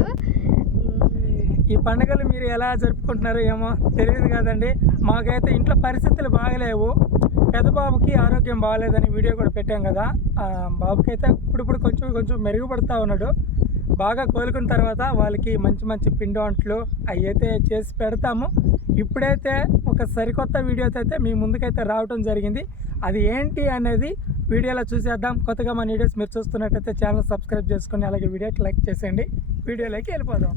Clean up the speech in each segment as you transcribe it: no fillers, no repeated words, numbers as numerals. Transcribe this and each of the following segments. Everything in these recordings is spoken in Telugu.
పండుగలు. ఈ పండుగలు మీరు ఎలా జరుపుకుంటున్నారో ఏమో తెలియదు కదండి. మాకైతే ఇంట్లో పరిస్థితులు బాగలేవు. పెద్ద బాబుకి ఆరోగ్యం బాగాలేదని వీడియో కూడా పెట్టాం కదా. బాబుకి అయితే ఇప్పుడు కొంచెం మెరుగుపడుతూ ఉన్నాడు. బాగా కోలుకున్న తర్వాత వాళ్ళకి మంచి మంచి పిండి వంటలు అవి అయితే చేసి పెడతాము. ఇప్పుడైతే ఒక సరికొత్త వీడియోతో అయితే మీ ముందుకైతే రావడం జరిగింది. అది ఏంటి అనేది వీడియోలో చూసేద్దాం. కొత్తగా మన వీడియోస్ మీరు చూస్తున్నట్టయితే ఛానల్ సబ్స్క్రైబ్ చేసుకొని అలాగే వీడియోకి లైక్ చేసేయండి. వీడియోలోకి వెళ్ళిపోదాం.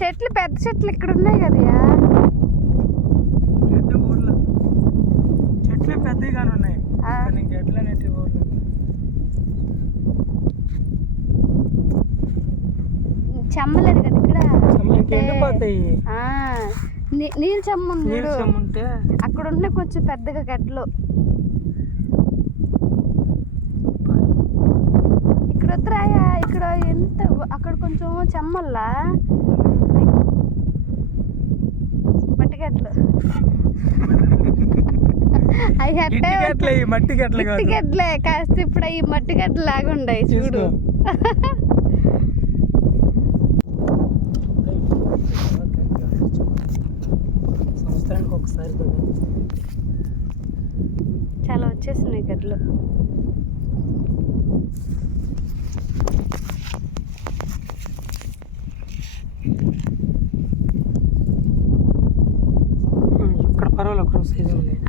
చెట్లు పెద్ద చెట్లు ఇక్కడ ఉన్నాయి కదా. గడ్డ ఊర్లో చెట్లు పెద్దగానే ఉన్నాయి. గడ్డలు అనేటి ఊర్లో చెమ్మలేదు కదా ఇక్కడ. ఎండిపోతాయి. నీళ్ళు చెమ్మ ఉంటే అక్కడ ఉన్నాయి కొంచెం పెద్దగా గడ్డలు. ఇక్కడ వద్దురాయా, ఇక్కడ ఎంత అక్కడ కొంచెం చెమ్మల్లా మట్టి గడ్డలు. అవి అట్టే మట్టి గడ్డలే కాస్త ఇప్పుడు అవి మట్టి గడ్డలు లాగా ఉన్నాయి చూడు. సంవత్సరానికి ఒకసారి చాలా వచ్చేస్తున్నాయి గడ్డలు.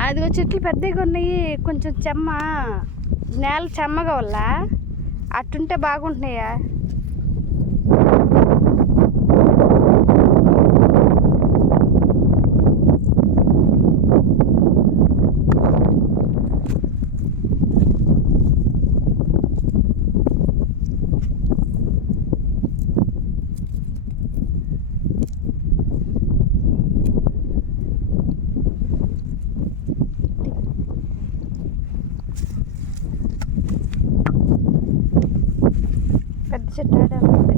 అదిగో చెట్లు పెద్దగా ఉన్నాయి. కొంచెం చెమ్మ నేల చెమ్మగా వల్ల అట్టుంటే బాగుంటున్నాయా. పెద్ద చెట్టు ఆడే ఉంది.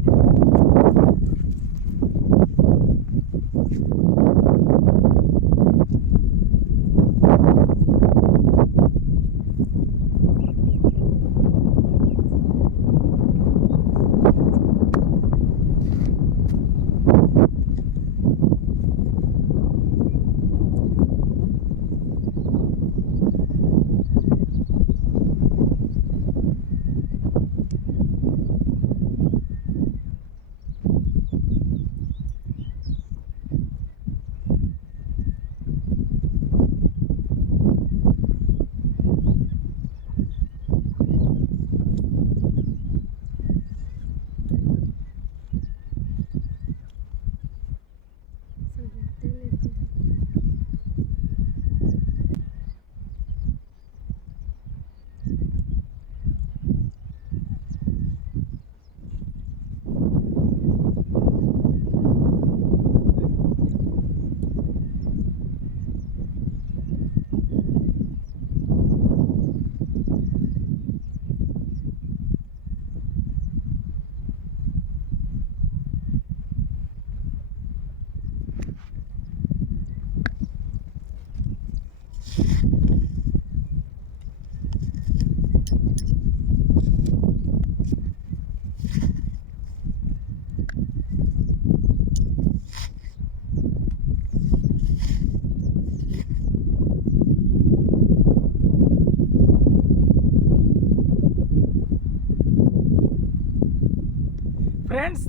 ఫ్రెండ్స్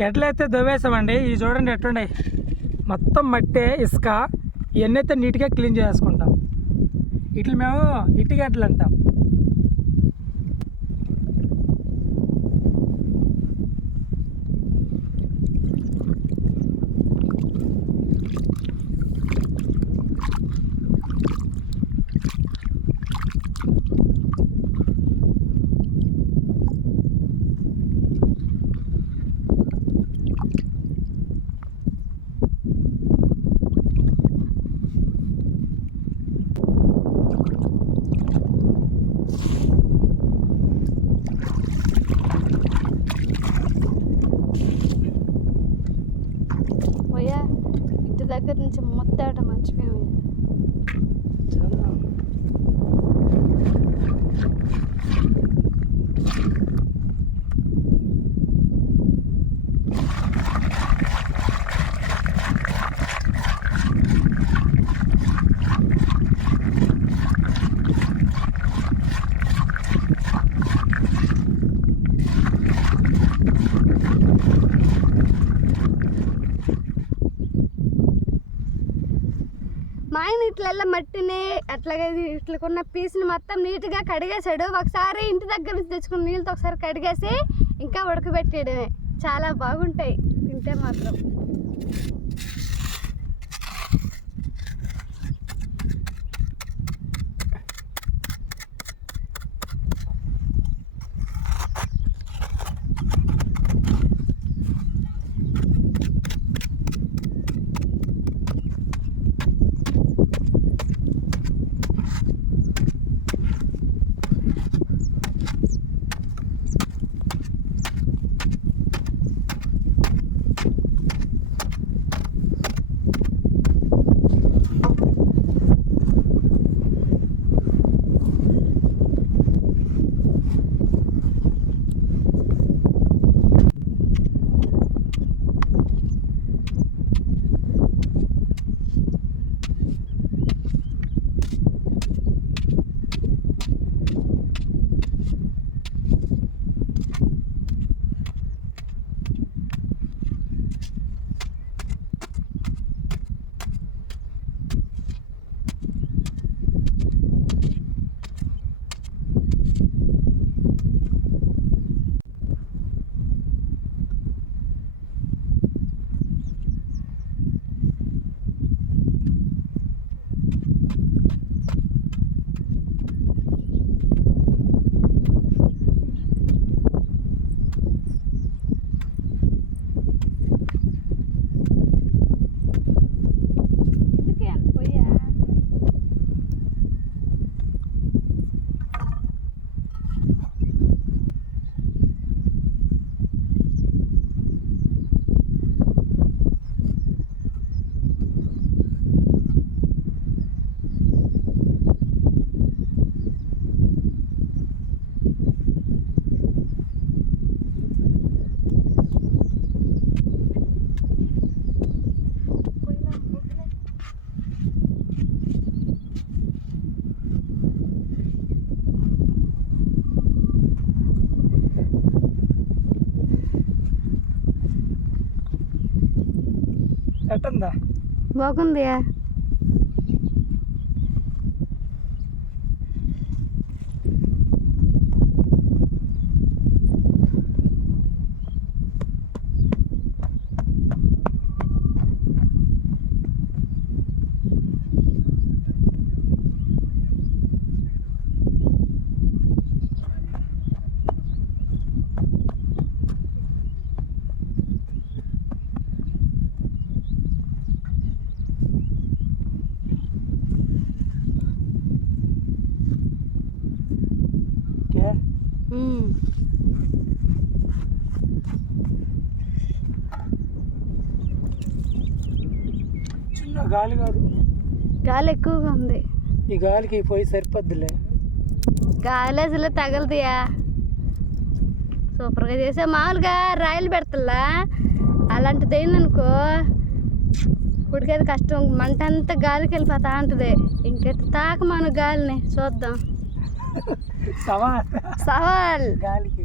గడ్డలైతే దవ్వేసామండి. ఇవి చూడండి ఎట్లుండే, మొత్తం మట్టే ఇసుక. ఇవన్నీ అయితే నీట్గా క్లీన్ చేసుకుంటాం. ఇట్లా మేము ఇటు గడ్డలు అంటాం. పోయా ఇంటి దగ్గర నుంచి మొత్తాట మర్చిపోయాము. మా ఆయన ఇట్ల మట్టిని అట్లాగే ఇట్లకున్న పీస్ని మొత్తం నీట్గా కడిగేసాడు. ఒకసారి ఇంటి దగ్గర నుంచి తెచ్చుకున్న నీళ్ళతో ఒకసారి కడిగేసి ఇంకా ఉడకబెట్టేయడమే. చాలా బాగుంటాయి తింటే మాత్రం. ఎట్టుందా? బాగుంది. చిన్న గాలి కాదు, గాలి ఎక్కువగా ఉంది. ఈ గాలికి పోయి సరిపోద్దులే. గాలి అసలు తగలదుయా. సూపర్గా చేసా. మామూలుగా రాయలు పెడతలా అలాంటిది అయిందనుకో ఉడికేది కష్టం. మంట అంతా గాలికి వెళ్ళిపోతా ఉంటుంది. ఇంకెట్ తాక మన గాలిని చూద్దాం. సవాల్ సవాల్ గాలికి.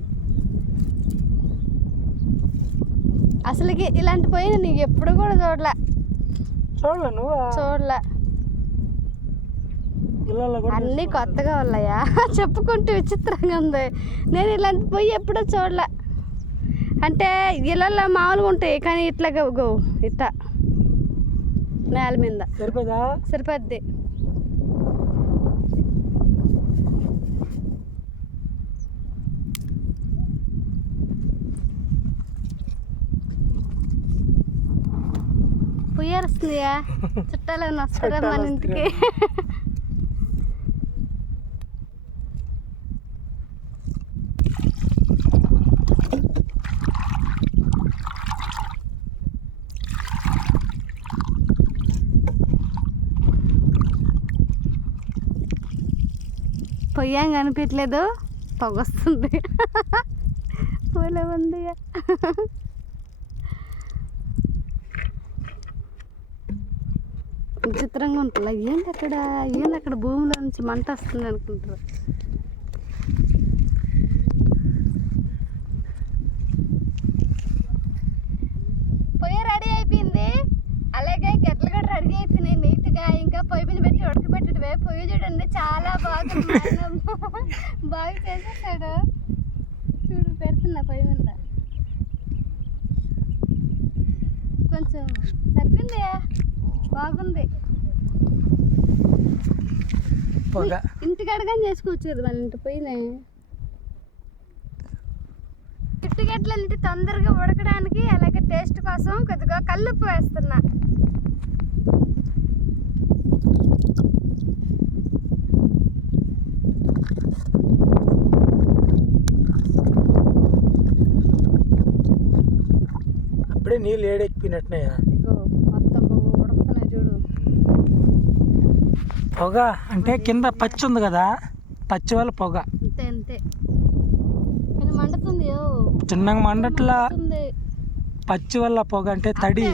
అసలుకి ఇలాంటి పొయ్యి నీకు ఎప్పుడు కూడా చూడలే చూడలే అన్నీ కొత్తగా ఉన్నాయా చెప్పుకుంటూ విచిత్రంగా ఉంది. నేను ఇలాంటి పొయ్యి ఎప్పుడూ చూడలే. అంటే ఇళ్ళల్లో మామూలుగా ఉంటాయి కానీ ఇట్లా గో ఇట్లా నేల మీద సరిపోద్ది. పొయ్యి వస్తుందియా, చుట్టాలు వస్తారా మన ఇంటికి. పొయ్యాం కనిపించలేదు, పొగ వస్తుంది. పూలే ఉంది. విచిత్రంగా ఉంటుంది. ఏంటి అక్కడ భూమిలో నుంచి మంట వస్తుంది అనుకుంటారు. పొయ్యి రెడీ అయిపోయింది, అలాగే గడ్డలు కూడా రెడీ అయిపోయినాయి నీట్గా. ఇంకా పొయ్యి మీద పెట్టి ఉడకబెట్టడమే. పొయ్యి చూడండి చాలా బాగుంది, బాగా చేసేసాడు. చూడు పెడుతున్నా పొయ్యి మీద. కొంచెం సరిపోయింది, బాగుంది. ఇంటికాడగా చేసుకోవచ్చు కదా మన ఇంటి పొయ్యినే. చుట్టుగడ్డలు ఇంటి తొందరగా ఉడకడానికి అలాగే టేస్ట్ కోసం కొద్దిగా కల్లుప్పు వేస్తున్నా. అప్పుడే నీళ్ళు ఏడెక్కిపోయినట్టున్నాయా? మొత్తం ఉడుకుతున్నాయి చూడు. పొగ అంటే కింద పచ్చి ఉంది కదా, పచ్చి వల్ల పొగ. అంతే అంతే, కానీ మండుతుంది. చిన్నగా మండట్లా, పచ్చి వల్ల పొగ అంటే తడి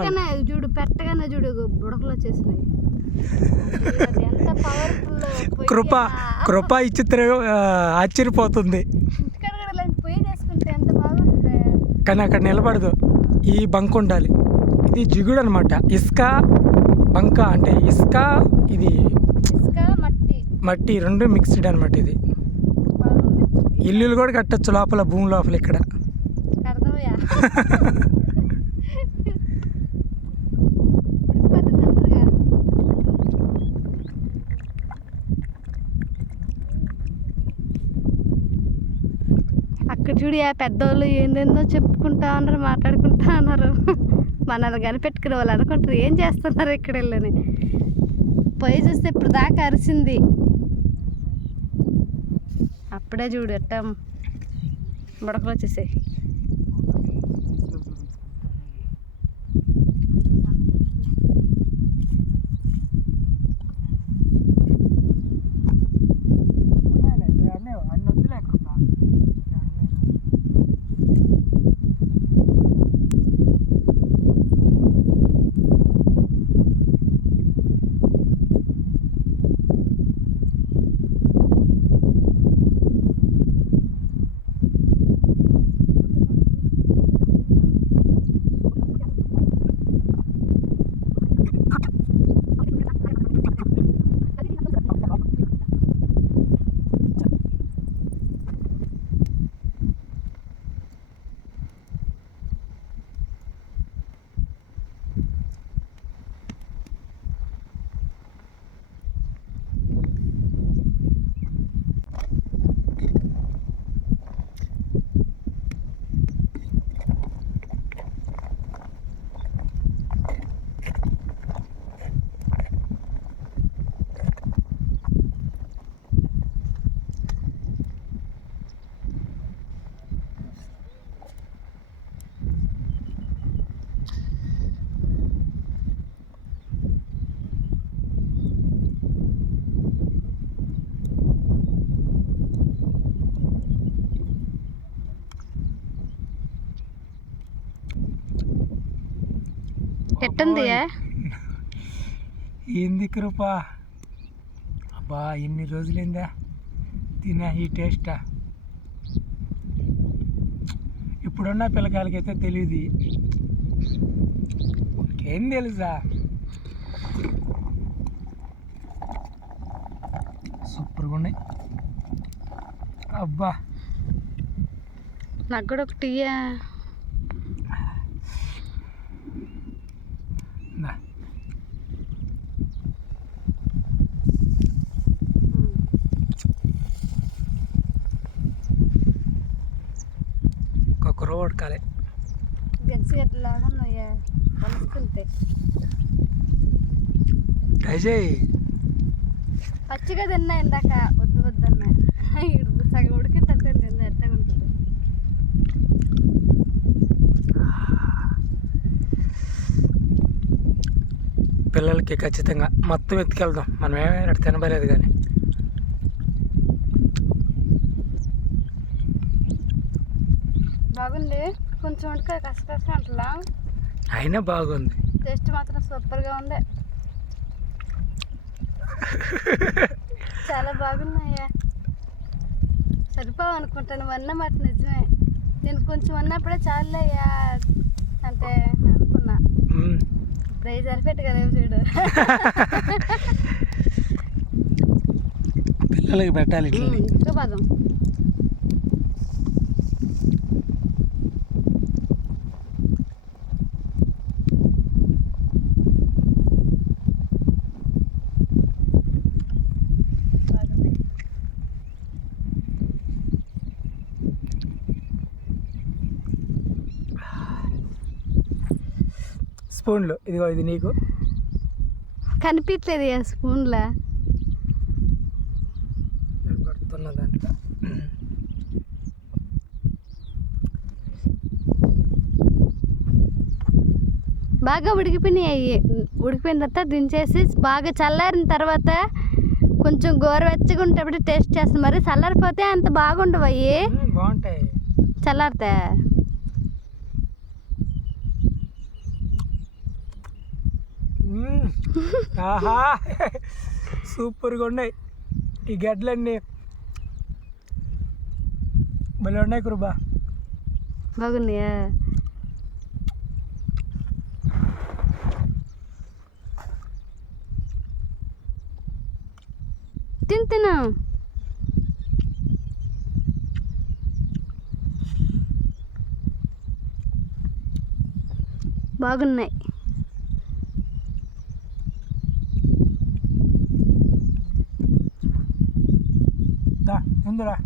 వల్ల. చూడు పెట్టగానే చూడు బుడకలు వచ్చేసినాయి. ఎంత పవర్ఫుల్. కృప ఇచ్చిత్ర ఆశ్చర్యపోతుంది. పొయ్యి చేసుకుంటే ఎంత బాగుంటుంది. కానీ అక్కడ నిలబడదు, ఈ బంక్ ఉండాలి. ఇది జిగుడు అనమాట, ఇసుక బంక. అంటే ఇసుక ఇది మట్టి రెండు మిక్స్డ్ అనమాట. ఇది ఇల్లులు కూడా కట్టచ్చు లోపల, భూమి లోపల. ఇక్కడ అక్కడ చూడు పెద్దోళ్ళు ఏందేందో చెప్పుకుంటా అన్నారు, మాట్లాడుకుంటా అన్నారు. మనల్ని కనిపెట్టుకునే వాళ్ళు అనుకుంటారు ఏం చేస్తున్నారు ఇక్కడ వెళ్ళని. పొయ్యి చూస్తే ఇప్పుడు దాకా అరిసింది. అప్పుడే చూడు ఎట్టా బుడకలు వచ్చేసాయి. ఎట్టుంది ఏంది కృప? అబ్బా ఎన్ని రోజులైందా తినా ఈ టేస్టా. ఇప్పుడున్న పిల్లకాయలకైతే తెలియదు. ఏం తెలుసా? సూపర్గా ఉన్నాయి. అబ్బా నాకు కూడా ఒకటి ఇయ్యా. దా. కుర్ర పడకాలి. గెలిచిగట్లాగా ఉన్నాయా వలుసుకుంటే. ట్రై చేయి. పచ్చిగా తిన్నా ఇందాక వద్దు వద్దన్నా. ఇప్పుడు సగం ఉడికి తక్కువ తిన్నా ఎత్తగా ఉంటుంది. పిల్లలకి ఖచ్చితంగా మొత్తం ఎత్తుకెళ్దాం. మనం ఏమైనా తినబలేదు కానీ. బాగుంది. కొంచెం ఉడక కష్టం అట్లా అయినా బాగుంది. టేస్ట్ మాత్రం సూపర్గా ఉంది. చాలా బాగున్నాయా. సరిపోవు అనుకుంటాను అన్నమాట. నిజమే, నేను కొంచెం అన్నప్పుడే చాలయ్యా అంటే అనుకున్నా. ఇప్పుడు అవి సరిపెట్టు కదా చూడు. పిల్లలకి పెట్టాలి ఇట్లా. ఇంకా పదం స్పూన్లు ఇదిగో, ఇది నీకు. కనిపించలేదు ఆ స్పూన్లా. పడుతున్న దాంట్లో బాగా ఉడికిపోయినాయి. ఉడికిపోయిన తర్వాత దించేసి బాగా చల్లారిన తర్వాత కొంచెం గోరువెచ్చగా ఉంటప్పుడు టేస్ట్ చేస్తాం. మరి చల్లారిపోతే అంత బాగుండవు అవి. బాగుంటాయి చల్లారితే. ఆహా సూపర్గా ఉన్నాయి ఈ గడ్డలన్నీ. భలే ఉన్నాయి కురుబా. బాగున్నాయా? తిను. బాగున్నాయి. ఎందురా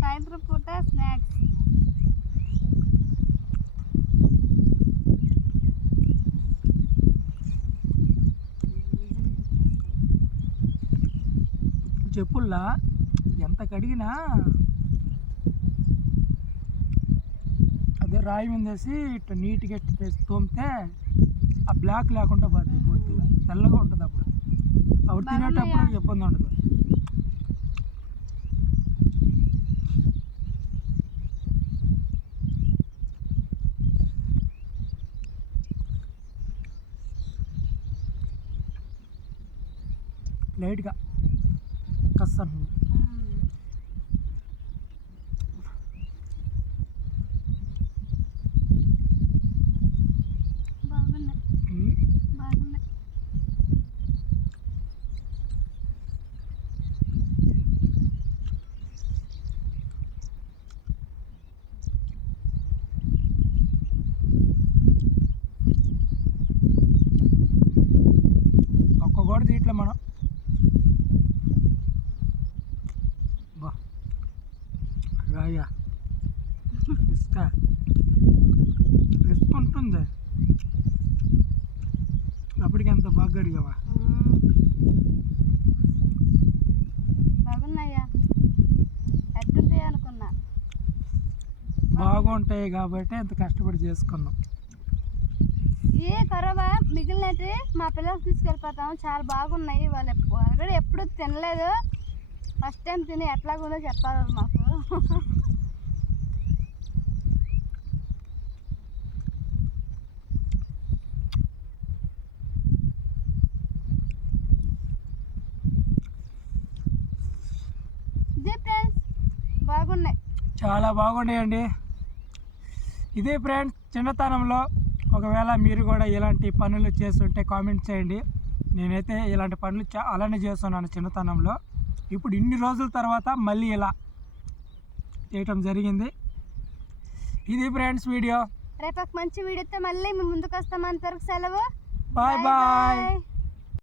సాయంత్రం పూట స్నాక్స్. చెప్పుల్లా ఎంత కడిగినా అదే రాయి మీదేసి ఇట్లా నీట్గా తోమితే ఆ బ్లాక్ లేకుండా పోతుంది. పూర్తిగా తెల్లగా ఉంటుంది. అప్పుడు తినేటప్పుడు ఇబ్బంది ఉండదు. లైట్గా కస్తాను. బాగున్నాయి. ఒక్క గోడ తీయట్లే మనం. రాయా ఇసుక ఉంటుంది. అప్పటికి ఎంత బాగా అడిగావా. బాగున్నాయా? ఎట్టుంటాయి అనుకున్నా. బాగుంటాయి కాబట్టి అంత కష్టపడి చేసుకున్నాం. ఏ కరవ మిగిలినట్టు మా పిల్లలకు తీసుకెళ్ళిపోతాం. చాలా బాగున్నాయి. వాళ్ళు కూడా ఎప్పుడు తినలేదు. ఫస్ట్ టైం తిని ఎట్లాగుందో చెప్పాలి మాకు. ఇది ఫ్రెండ్స్ బాగున్నాయి, చాలా బాగున్నాయండి. ఇదే ఫ్రెండ్స్ చిన్నతనంలో ఒకవేళ మీరు కూడా ఇలాంటి పనులు చేస్తుంటే కామెంట్ చేయండి. నేనైతే ఇలాంటి పనులు అలానే చేస్తున్నాను చిన్నతనంలో. ఇప్పుడు ఇన్ని రోజుల తర్వాత మళ్ళీ ఇలా చేయటం జరిగింది. ఇది ఫ్రెండ్స్ వీడియో. రేపు ఒక మంచి వీడియోతో మళ్ళీ మేము ముందుకు వస్తాం. అంతవరకు సెలవు. Bye bye.